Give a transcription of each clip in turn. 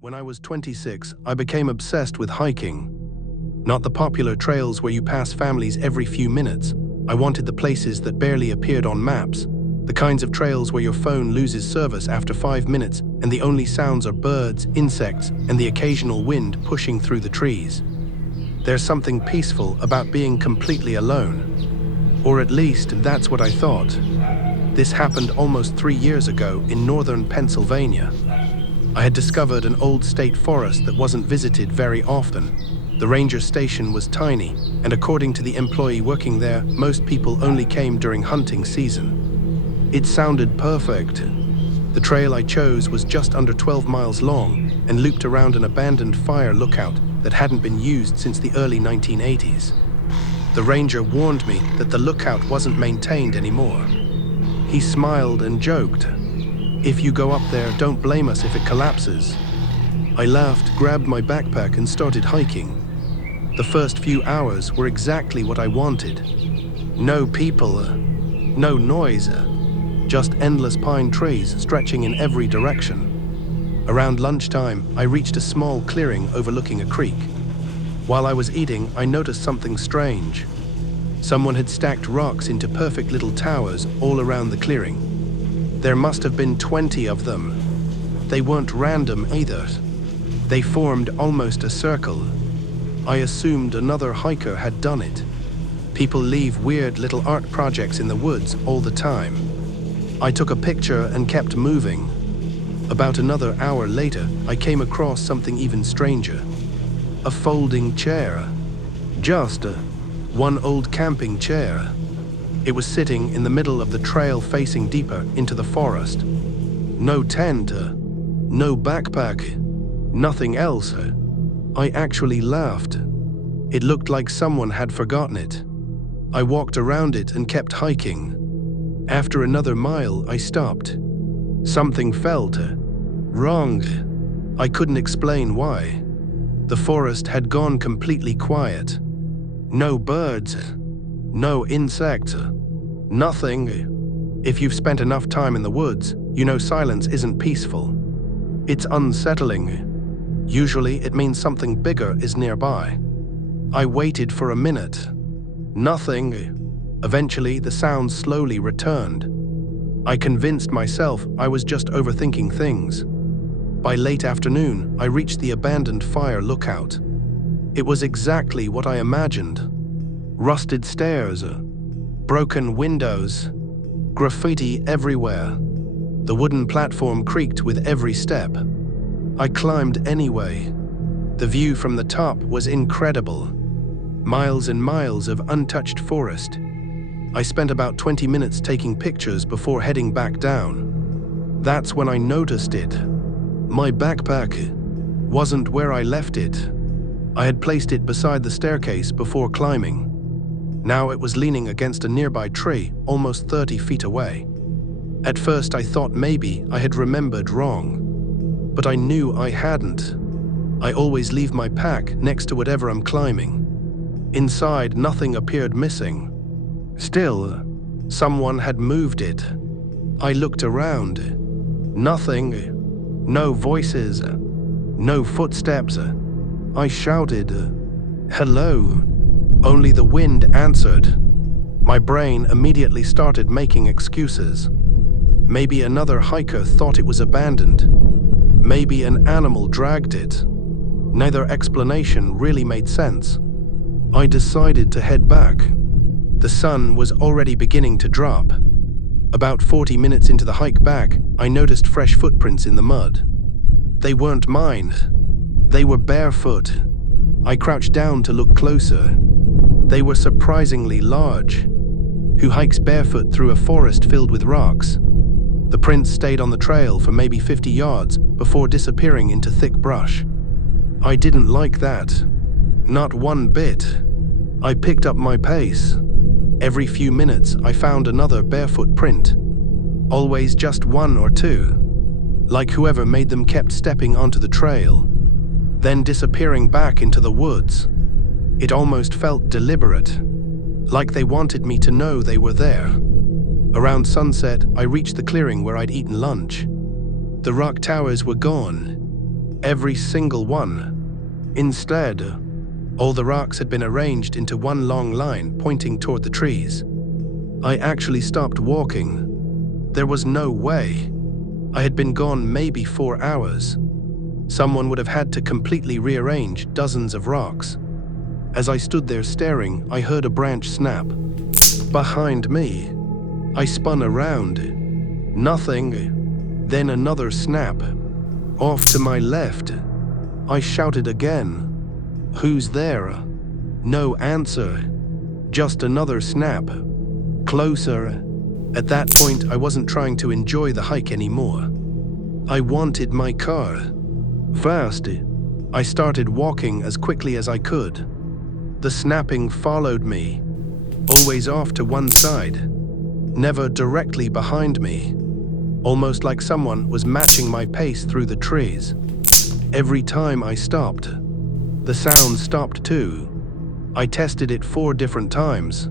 When I was 26, I became obsessed with hiking. Not the popular trails where you pass families every few minutes. I wanted the places that barely appeared on maps. The kinds of trails where your phone loses service after 5 minutes and the only sounds are birds, insects, and the occasional wind pushing through the trees. There's something peaceful about being completely alone. Or at least, that's what I thought. This happened almost 3 years ago in northern Pennsylvania. I had discovered an old state forest that wasn't visited very often. The ranger station was tiny, and according to the employee working there, most people only came during hunting season. It sounded perfect. The trail I chose was just under 12 miles long and looped around an abandoned fire lookout that hadn't been used since the early 1980s. The ranger warned me that the lookout wasn't maintained anymore. He smiled and joked, "If you go up there, don't blame us if it collapses." I laughed, grabbed my backpack and started hiking. The first few hours were exactly what I wanted. No people, no noise, just endless pine trees stretching in every direction. Around lunchtime, I reached a small clearing overlooking a creek. While I was eating, I noticed something strange. Someone had stacked rocks into perfect little towers all around the clearing. There must have been 20 of them. They weren't random either. They formed almost a circle. I assumed another hiker had done it. People leave weird little art projects in the woods all the time. I took a picture and kept moving. About another hour later, I came across something even stranger. A folding chair. Just one old camping chair. It was sitting in the middle of the trail facing deeper into the forest. No tent, no backpack, nothing else. I actually laughed. It looked like someone had forgotten it. I walked around it and kept hiking. After another mile, I stopped. Something felt wrong. I couldn't explain why. The forest had gone completely quiet. No birds, no insects, nothing. If you've spent enough time in the woods, you know silence isn't peaceful. It's unsettling. Usually it means something bigger is nearby. I waited for a minute. Nothing. Eventually, the sound slowly returned. I convinced myself I was just overthinking things. By late afternoon, I reached the abandoned fire lookout. It was exactly what I imagined. Rusted stairs, broken windows, graffiti everywhere. The wooden platform creaked with every step. I climbed anyway. The view from the top was incredible. Miles and miles of untouched forest. I spent about 20 minutes taking pictures before heading back down. That's when I noticed it. My backpack wasn't where I left it. I had placed it beside the staircase before climbing. Now it was leaning against a nearby tree, almost 30 feet away. At first I thought maybe I had remembered wrong, but I knew I hadn't. I always leave my pack next to whatever I'm climbing. Inside, nothing appeared missing. Still, someone had moved it. I looked around. Nothing. No voices. No footsteps. I shouted, "Hello." Only the wind answered. My brain immediately started making excuses. Maybe another hiker thought it was abandoned. Maybe an animal dragged it. Neither explanation really made sense. I decided to head back. The sun was already beginning to drop. About 40 minutes into the hike back, I noticed fresh footprints in the mud. They weren't mine. They were barefoot. I crouched down to look closer. They were surprisingly large. Who hikes barefoot through a forest filled with rocks? The prints stayed on the trail for maybe 50 yards before disappearing into thick brush. I didn't like that. Not one bit. I picked up my pace. Every few minutes, I found another barefoot print. Always just one or two. Like whoever made them kept stepping onto the trail, then disappearing back into the woods. It almost felt deliberate, like they wanted me to know they were there. Around sunset, I reached the clearing where I'd eaten lunch. The rock towers were gone. every single one. Instead, all the rocks had been arranged into one long line pointing toward the trees. I actually stopped walking. There was no way. I had been gone maybe 4 hours. Someone would have had to completely rearrange dozens of rocks. As I stood there staring, I heard a branch snap. Behind me, I spun around. Nothing. Then another snap. Off to my left. I shouted again. "Who's there?" No answer. Just another snap. Closer. At that point, I wasn't trying to enjoy the hike anymore. I wanted my car. First, I started walking as quickly as I could. The snapping followed me, always off to one side, never directly behind me, almost like someone was matching my pace through the trees. Every time I stopped, the sound stopped too. I tested it 4 different times.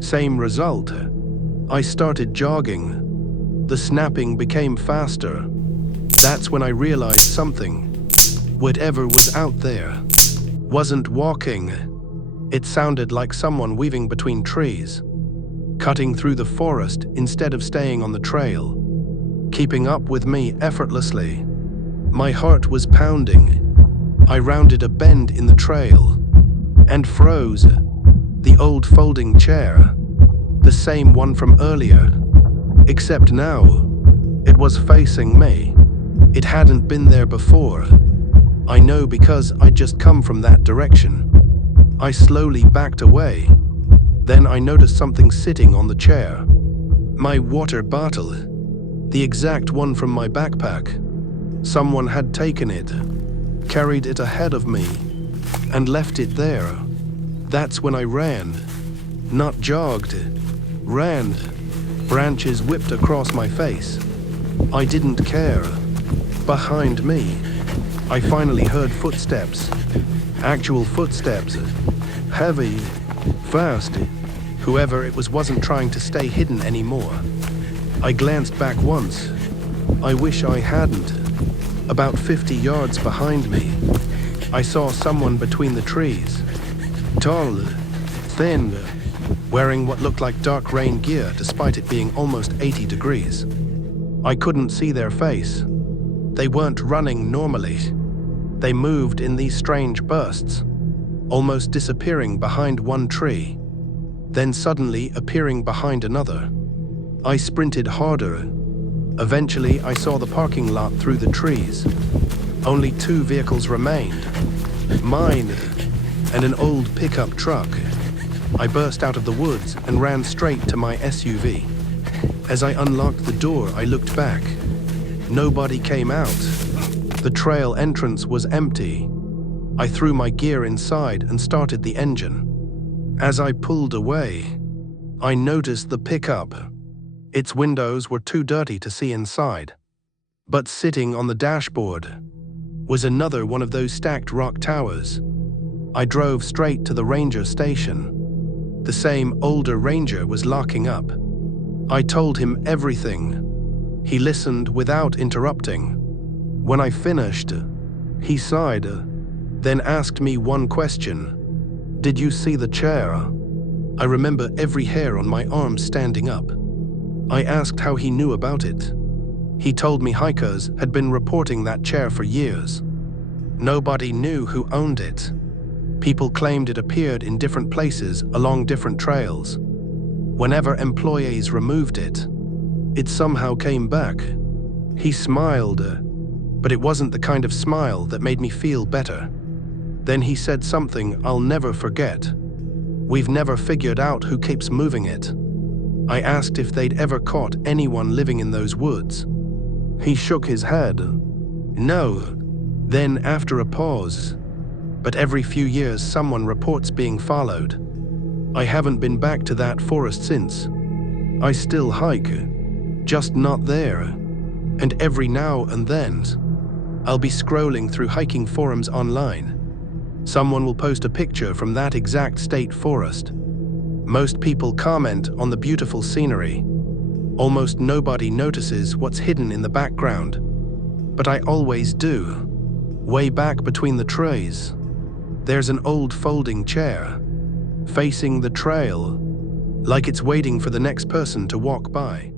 Same result. I started jogging. The snapping became faster. That's when I realized something. Whatever was out there wasn't walking. It sounded like someone weaving between trees, cutting through the forest instead of staying on the trail, keeping up with me effortlessly. My heart was pounding. I rounded a bend in the trail and froze. The old folding chair, the same one from earlier, except now it was facing me. It hadn't been there before. I know because I'd just come from that direction. I slowly backed away. Then I noticed something sitting on the chair. My water bottle, the exact one from my backpack. Someone had taken it, carried it ahead of me, and left it there. That's when I ran. Not jogged, ran. Branches whipped across my face. I didn't care. Behind me, I finally heard footsteps. Actual footsteps. Heavy, fast. Whoever it was wasn't trying to stay hidden anymore. I glanced back once. I wish I hadn't. About 50 yards behind me, I saw someone between the trees. Tall, thin, wearing what looked like dark rain gear despite it being almost 80 degrees. I couldn't see their face. They weren't running normally. They moved in these strange bursts, almost disappearing behind one tree, then suddenly appearing behind another. I sprinted harder. Eventually, I saw the parking lot through the trees. Only 2 vehicles remained, mine and an old pickup truck. I burst out of the woods and ran straight to my SUV. As I unlocked the door, I looked back. Nobody came out. The trail entrance was empty. I threw my gear inside and started the engine. As I pulled away, I noticed the pickup. Its windows were too dirty to see inside. But sitting on the dashboard was another one of those stacked rock towers. I drove straight to the ranger station. The same older ranger was locking up. I told him everything. He listened without interrupting. When I finished, he sighed, then asked me one question. "Did you see the chair?" I remember every hair on my arm standing up. I asked how he knew about it. He told me hikers had been reporting that chair for years. Nobody knew who owned it. People claimed it appeared in different places along different trails. Whenever employees removed it, it somehow came back. He smiled, but it wasn't the kind of smile that made me feel better. Then he said something I'll never forget. "We've never figured out who keeps moving it." I asked if they'd ever caught anyone living in those woods. He shook his head. "No." Then, after a pause, "But every few years someone reports being followed. I haven't been back to that forest since. I still hike, just not there. And every now and then, I'll be scrolling through hiking forums online. Someone will post a picture from that exact state forest. Most people comment on the beautiful scenery. Almost nobody notices what's hidden in the background. But I always do. Way back between the trays, there's an old folding chair, facing the trail, like it's waiting for the next person to walk by.